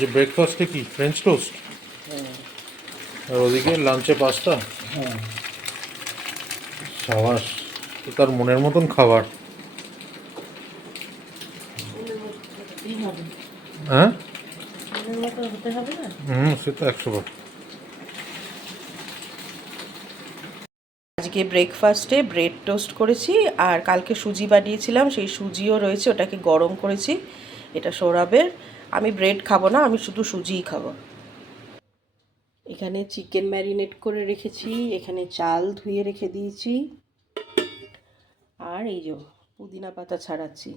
আজ ব্রেকফাস্টে কি ফ্রেঞ্চ টোস্ট আর ওদিকে লাঞ্চে পাস্তা। হ্যাঁ সাবাস, তো তার মনের মতন খাবার। হ্যাঁ হতে হবে না। সে তো 100 বার। আজকে ব্রেকফাস্টে ব্রেড টোস্ট করেছি আর কালকে সুজি বানিয়েছিলাম, সেই সুজিও রয়েছে, ওটাকে গরম করেছি। এটা সৌরভের। আমি ব্রেড খাবো না, আমি শুধু সুজিই খাবো। এখানে চিকেন ম্যারিনেট করে রেখেছি, এখানে চাল ধুয়ে রেখে দিয়েছি, আর এই যে পুদিনা পাতা ছাড়াচ্ছি।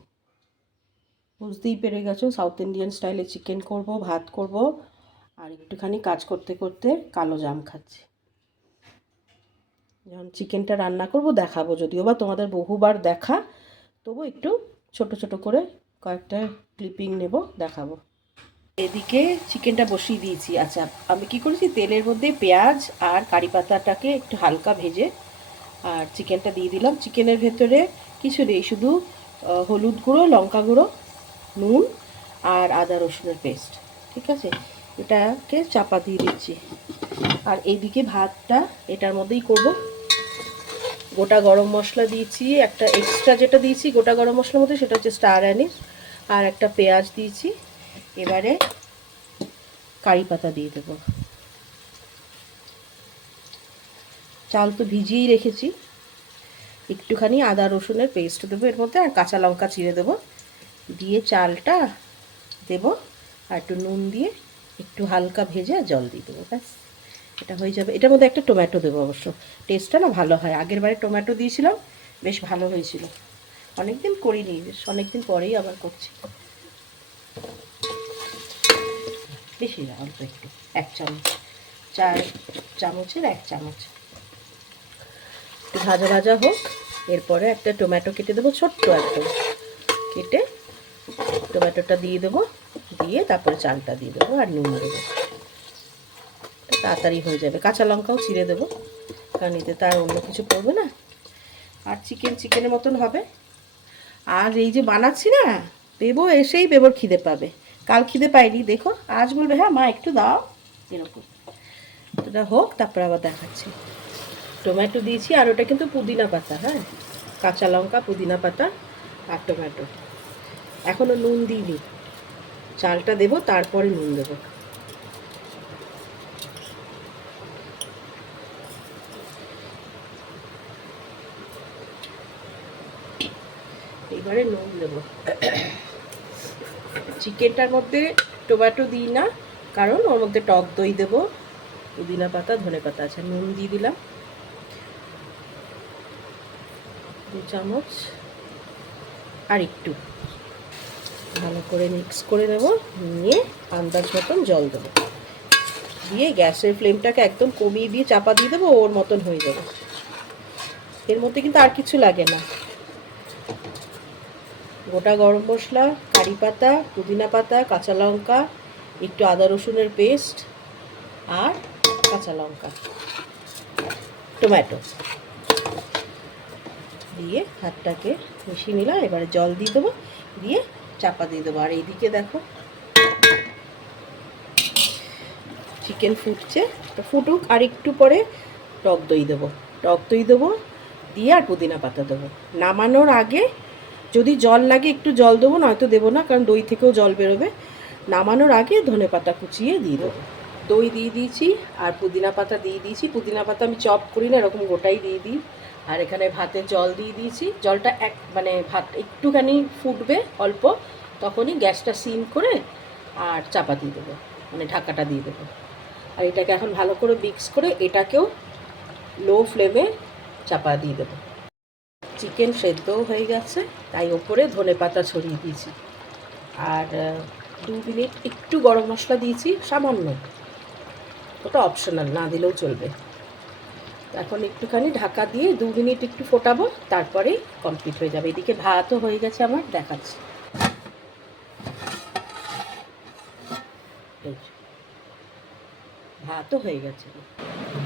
বুঝতেই পেরে গেছো সাউথ ইন্ডিয়ান স্টাইলে চিকেন করব, ভাত করব, আর একটুখানি কাজ করতে করতে কালো জাম খাচ্ছি। যখন চিকেনটা রান্না করব দেখাবো, যদিও বা তোমাদের বহুবার দেখা, তবু একটু ছোট ছোট করে কয়েকটা ক্লিপিং নেব, দেখাবো। এদিকে চিকেনটা বসিয়ে দিয়েছি। আচ্ছা, আমি কি করেছি, তেলের মধ্যে পেঁয়াজ আর কারি পাতাটাকে একটু হালকা ভেজে আর চিকেনটা দিয়ে দিলাম। চিকেনের ভেতরে কিছু নেই, শুধু হলুদ গুঁড়ো, লঙ্কা গুঁড়ো, নুন আর আদা রসুনের পেস্ট। ঠিক আছে, এটাকে চাপা দিয়ে দিচ্ছি। আর এইদিকে ভাতটা এটার মধ্যেই করব। গোটা গরম মশলা দিয়েছি, একটা এক্সট্রা যেটা দিয়েছি গোটা গরম মশলার মধ্যে সেটা হচ্ছে স্টার অ্যানিস, আর একটা পেঁয়াজ দিয়েছি। এবারে কারি পাতা দিয়ে দেবো। চাল তো ভিজিয়েই রেখেছি, একটুখানি আদা রসুনের পেস্ট দেবো এর মধ্যে, আর কাঁচা লঙ্কা চিড়ে দেবো। দিয়ে চালটা দেবো আর একটু নুন দিয়ে একটু হালকা ভেজে জল দিয়ে দেবো, ব্যাস এটা হয়ে যাবে। এটার মধ্যে একটা টমেটো দেবো, অবশ্য টেস্টটা না ভালো হয়। আগের বারে টমেটো দিয়েছিলাম, বেশ ভালো হয়েছিল। অনেকদিন করিনি, বেশ অনেকদিন পরেই আবার করছি। বেশি না, অল্প একটু, 1 চামচ, 4 চামচের 1 চামচ। একটু ভাজা ভাজা হোক, এরপরে একটা টমেটো কেটে দেবো, ছোট্ট একদম কেটে টমেটোটা দিয়ে দেবো, দিয়ে তারপরে চালটা দিয়ে দেবো আর নুন দেবো। তাড়াতাড়ি হয়ে যাবে। কাঁচা লঙ্কাও ছিঁড়ে দেবো, কারণ এতে তার অন্য কিছু পড়বে না। আর চিকেনের মতন হবে। আর এই যে বানাচ্ছি না, বেবো এসেই বেবোর খিদে পাবে। কাল খিদে পাইনি, দেখো আজ বলবে হ্যাঁ মা একটু দাও, এরকম। এটা হোক, তারপর আবার দেখাচ্ছি। টমেটো দিয়েছি, আর ওটা কিন্তু পুদিনা পাতা, হ্যাঁ, কাঁচা লঙ্কা, পুদিনা পাতা আর টমেটো। এখনও নুন দিইনি, চালটা দেবো তারপরে নুন দেবো। এবারে নুন দেবো। চিকেনটার মধ্যে টমেটো দিই না, কারণ ওর মধ্যে টক দই দেবো, পুদিনা পাতা, ধনে পাতা আছে। নুন দিয়ে দিলাম 2 চামচ, আর একটু ভালো করে মিক্স করে নেব। নিয়ে আন্দাজ মতন জল দেবো, দিয়ে গ্যাসের ফ্লেমটাকে একদম কমিয়ে দিয়ে চাপা দিয়ে দেবো, ওর মতন হয়ে যাবে। এর মধ্যে কিন্তু আর কিছু লাগে না, গোটা গরম মশলা, কারি পাতা, পুদিনা পাতা, কাঁচা লঙ্কা, একটু আদা রসুনের পেস্ট আর কাঁচা লঙ্কা, টমেটো দিয়ে হাতটাকে মিশিয়ে নিলাম। এবারে জল দিয়ে দেবো, দিয়ে চাপা দিয়ে দেবো। আর এইদিকে দেখো চিকেন ফুটছে, ফুটুক, আর একটু পরে টক দই দেবো, দিয়ে আর পুদিনা পাতা দেবো। নামানোর আগে যদি জল লাগে একটু জল দেবো, নয়তো দেবো না, কারণ দই থেকেও জল বেরোবে। নামানোর আগে ধনে পাতা কুচিয়ে দিয়ে দেবো। দই দিয়ে দিয়েছি আর পুদিনা পাতা দিয়ে দিয়েছি। পুদিনা পাতা আমি চপ করি না, এরকম গোটাই দিয়ে দিই। আর এখানে ভাতে জল দিয়ে দিয়েছি। জলটা ভাত একটুখানি ফুটবে অল্প, তখনই গ্যাসটা সিম করে আর চাপা দিয়ে দেবো, ঢাকাটা দিয়ে দেবো। আর এটাকে এখন ভালো করে মিক্স করে এটাকেও লো ফ্লেমে চাপা দিয়ে দেবো। চিকেন সেদ্ধও হয়ে গেছে, তাই ওপরে ধনে পাতা ছড়িয়ে দিয়েছি। আর 2 মিনিট একটু গরম মশলা দিয়েছি, সামান্য, ওটা অপশনাল, না দিলেও চলবে। এখন একটুখানি ঢাকা দিয়ে 2 মিনিট একটু ফোটাবো, তারপরেই কমপ্লিট হয়ে যাবে। এদিকে ভাতও হয়ে গেছে আমার, দেখাচ্ছি। ভাতও হয়ে গেছে।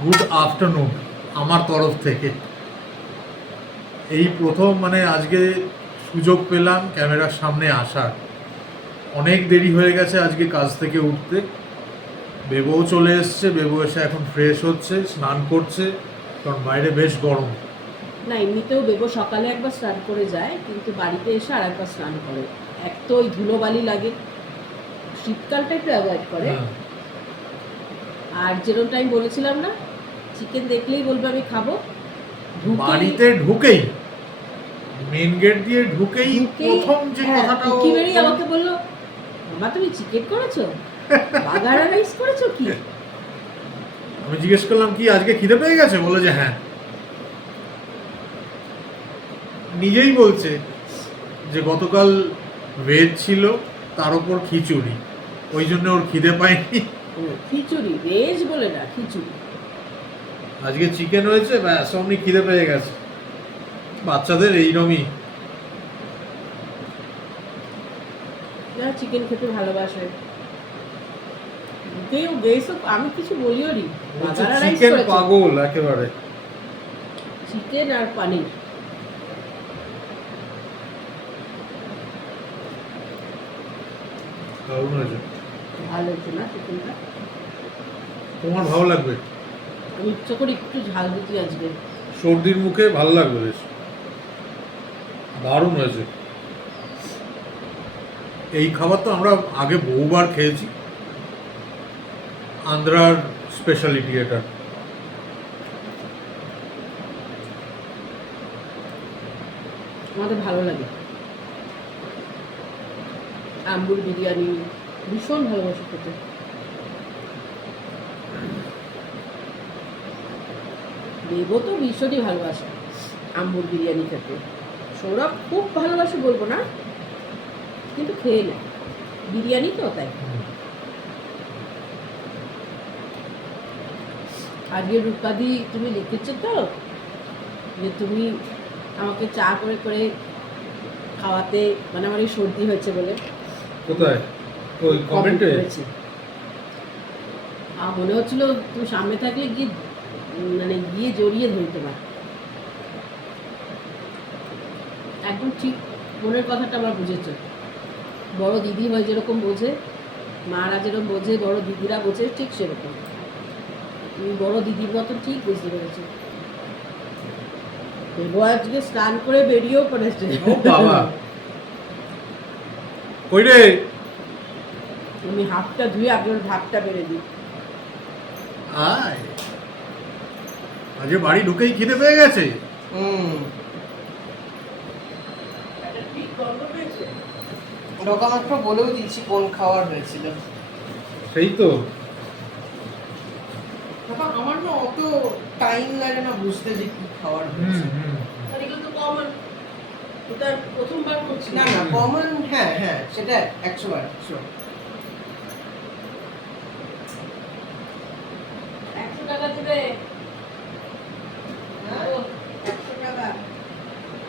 গুড আফটারনুন আমার তরফ থেকে। এই প্রথম আজকে সুযোগ পেলাম ক্যামেরার সামনে আসার। অনেক দেরি হয়ে গেছে আজকে কাজ থেকে উঠতে। বেবুও চলে এসছে, বেবু এসে এখন ফ্রেশ হচ্ছে, স্নান করছে, কারণ বাইরে বেশ গরম। না এমনিতেও বেবো সকালে একবার স্নান করে যায়, কিন্তু বাড়িতে এসে আর একবার স্নান করে। এক তো ওই ধুলোবালি লাগে, শীতকালটা একটু অ্যাভয়েড করে। হ্যাঁ। আর যেরকম টাইম বলেছিলাম না, চিকেন দেখলেই বলবে আমি খাবো। বাড়িতে ঢুকেই মেন গেট দিয়ে ঢুকেই প্রথম যে কথাটা কি বেরিয়ে আমাকে বললো, মামা তুমি চিকেন করেছো, বাগারা রাইস করেছো কি? আমি জিজ্ঞেস করলাম কি আজকে খিদে পেয়ে গেছে, বলে যে হ্যাঁ। নিজেই বলছে যে গতকাল ভেজ ছিল, তার উপর খিচুড়ি, ওই জন্য ওর খিদে পায়নি। খিচুড়ি, ভেজ বলে না, খিচুড়ি। আজকে চিকেন হয়েছে, ব্যাস অমনি খিদে পেয়ে গেছে। বাচ্চাদের এইরকমই। যারা চিকেন খেতে ভালোবাসে, কেউ গেছো, আমি কিছু বলিও নি। বাগারা রাইস চিকেন করেছে, পাগল একেবারে। চিকেন আর পানির। দারুণ হয়েছে। ভালো হচ্ছে না চিকেনটা? তোমার ভালো লাগবে, আমি ইচ্ছা করে একটু ঝাল দিচ্ছি আজকে। সর্দির মুখে ভালো লাগবে বেশ। দারুণ হয়েছে। এই খাবার তো আমরা আগে বহুবার খেয়েছি, আন্ধ্রার স্পেশালিটি এটা। আমাদের ভালো লাগে। আম্বুর বিরিয়ানি ভীষণ ভালোবাসি খেতে। দেবো তো ভীষণই ভালোবাসে আম্বুর বিরিয়ানি খেতে। সৌরভ খুব ভালোবাসে বলবো না, কিন্তু খেয়ে নেয়, বিরিয়ানি তো তাই। আজকে রূপাদি তুমি লিখেছো তো যে তুমি আমাকে চা করে করে খাওয়াতে, মানে আমার এই সর্দি হয়েছে বলে। কোথায়? ওই কমেন্টে? করেছি। আর মনে হচ্ছিল তুমি সামনে থাকলে গিয়ে মানে গিয়ে জড়িয়ে ধরতে পার। একদম ঠিক মনের কথাটা আমার বুঝেছো। বড় দিদি হয় যেরকম বোঝে, মারা যেরকম বোঝে, বড় দিদিরা বোঝে, ঠিক সেরকম তুমি বড় দিদির মতো ঠিক বুঝতে পেরেছো। দেবো আজকে স্নান করে বেরিয়েও পড়েছে। ও বাবা, কই রে? আমি হাতটা ধুয়ে আপনার ভাতটা বেড়ে দিই। আয়, আজকে বাড়ি ঢুকেই খিদে পেয়ে গেছে। ঠিক গন্ধ পেয়েছে। ওরকম একটা বলেও দিচ্ছি কোন খাবার হয়েছিল। সেই তো। আমার না অত টাইম লাগে না বুঝতে যে কি খাবার হুম হয়েছে। হুম। আর এগুলো তো কমন, এটা প্রথমবার করছি না না কমন, হ্যাঁ হ্যাঁ সেটা 100 বার 100। 100 টাকা দেবে। হ্যাঁ? 100 টাকা,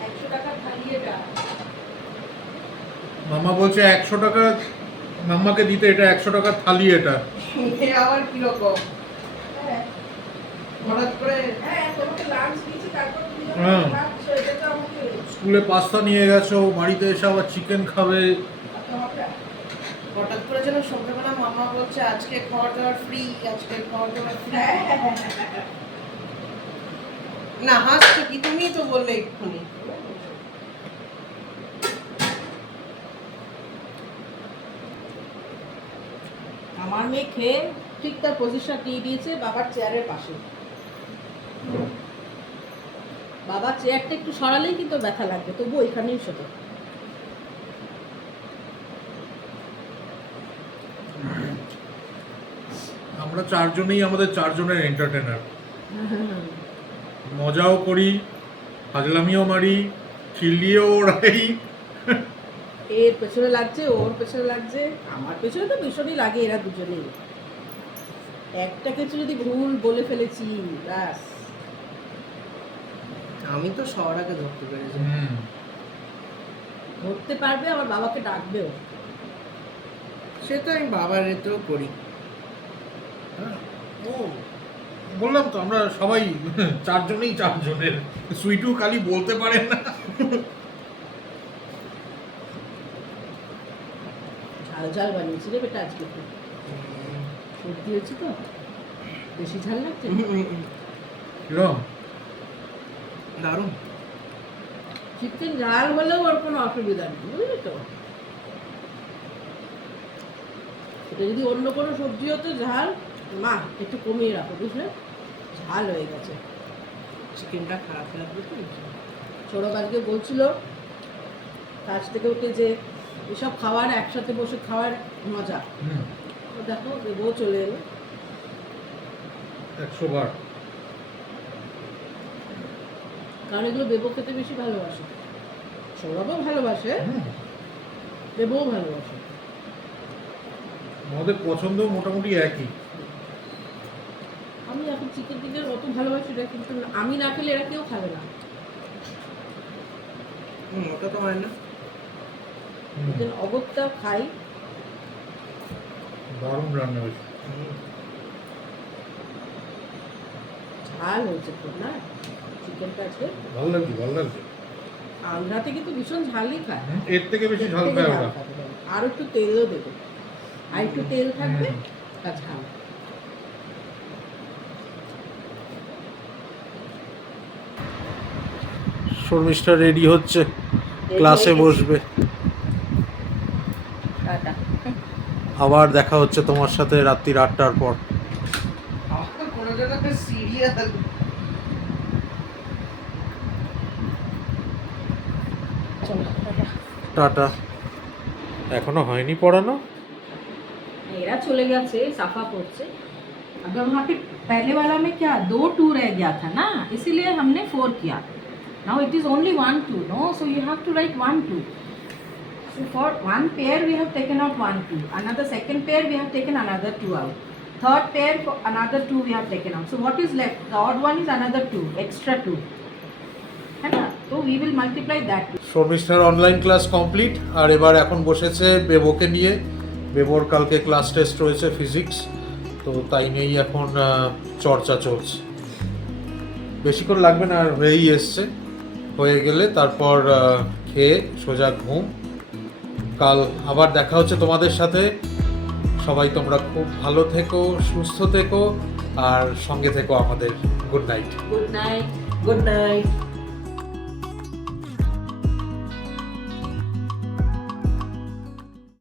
100 টাকা থালি এটা। মামা বলছে 100 টাকা মাম্মাকে দিতে, এটা 100 টাকার থালি এটা। এ আবার কিরকম হ্যাঁ হঠাৎ করে? হ্যাঁ, তোমাকে লাঞ্চ দিয়েছি, তারপর তুমি হ্যাঁ। লাঞ্চ, এটা তো আমাকে স্কুলে পাস্তা নিয়ে গেছো, বাড়িতে এসে আবার চিকেন খাবে। তোমাকে হঠাৎ করে যেন সন্ধ্যাবেলা মামা বলছে আজকে খাবার দাবার ফ্রি, আজকে খাবার দাবার ফ্রি। না হাসছো কি, তুমিই তো বললে এক্ষুনি। আমার মেয়ে খেয়ে ঠিক তার পজিশন দিয়ে দিয়েছে বাবার চেয়ারের পাশে। বাবার চেয়ারটা একটু সরালেই কিন্তু ব্যথা লাগবে, তবু ওইখানেই শোতো। আমরা চারজনেই আমাদের চারজনের এন্টারটেনার। মজাও করি, ফাজলামিও মারি, চিল্লিও ওড়াই। এর পেছনে লাগছে, ওর পেছনে লাগছে, আমার পেছনে তো ভীষণই লাগে, এরা দুজনেই। একটা কিছু যদি ভুল বলে ফেলেছি ব্যাস। আমি তো সবার আগে ধরতে পেরেছি। ধরতে পারবে, আমার বাবাকে ডাকবেও। সে তো আমি বাবার এতেও করি। হ্যাঁ, ও বললাম তো আমরা সবাই চারজনেই চারজনের। সুইটু খালি বলতে পারেন না। আর ঝাল বানিয়েছি রে বেটা আজকে একটু। সর্দি হয়েছে তো, বেশি ঝাল লাগছে। কিরম? দারুণ। চিকেন ঝাল হলেও ওর কোনো অসুবিধা নেই, বুঝলি তো। এটা যদি অন্য কোনো সবজি হতো ঝাল, মা একটু কমিয়ে রাখো, বুঝলে, ঝাল হয়ে গেছে। চিকেনটা খারাপ লাগবে তো। ছোটো কালকে বলছিল কাজ থেকে উঠে যে এসব খাবার একসাথে বসে খাওয়ার মজা। তো দেখো বউ চলে এলো। 100 বার। কারণ এগুলো বেবো খেতে বেশি ভালোবাসে, সৌরভও ভালোবাসে, বেবও ভালোবাসে। আমাদের পছন্দ মোটামুটি একই। আমি এখন চিকেন টিকেন অত ভালোবাসি না, কিন্তু আমি না খেলে এরা কেউ খাবে না। ওটা তো হয় না। চিকেন অগত্যা খাই। দারুণ রান্না হয়েছে। ঝাল হয়েছে খুব না চিকেনটা আজকে। ভালো লাগছে, ভালো লাগছে। আন্ধ্রাতে কিন্তু ভীষণ ঝালই খায়, এর থেকে বেশি ঝাল থেকে খায় ঝাল ওরা। খাবে। আর একটু তেলও দেবে, আর একটু তেল থাকবে আর ঝাল। শর্মিষ্ঠা রেডি হচ্ছে, ক্লাসে বসবে। টাটা। আবার দেখা হচ্ছে তোমার সাথে রাত্রি 8টার পর। কোনো জায়গায় সিরিয়াল। চলো টাটা। টাটা। এখনো হয়নি পড়ানো? मेरा चले गया से साफा पहुंचे। अगर वहाँ पे पहले वाला में क्या 2 2 रह गया था ना, इसीलिए हमने 4 किया। Now it is only 1 2, no, so you have to write 1 2. So for one pair we have taken out 1 2. Another second pair we have taken another 2 out. Third pair for another 2 we have taken out. So what is left? The odd one is another 2, extra 2. है ना? So we will multiply that. শর্মিষ্ঠার online class complete, আর এবার এখন বসেছে বেবোকে নিয়ে। বেবোর কালকে class test রয়েছে ফিজিক্স, তো তাই নিয়েই এখন চর্চা চলছে। বেশিক্ষণ লাগবে না, আর হয়েই এসছে। হয়ে গেলে তারপর খেয়ে সোজা ঘুম। কাল আবার দেখা হচ্ছে তোমাদের সাথে। সবাই তোমরা খুব ভালো থেকো, সুস্থ থেকো, আর সঙ্গে থেকো আমাদের। Good night. Good night. Good night.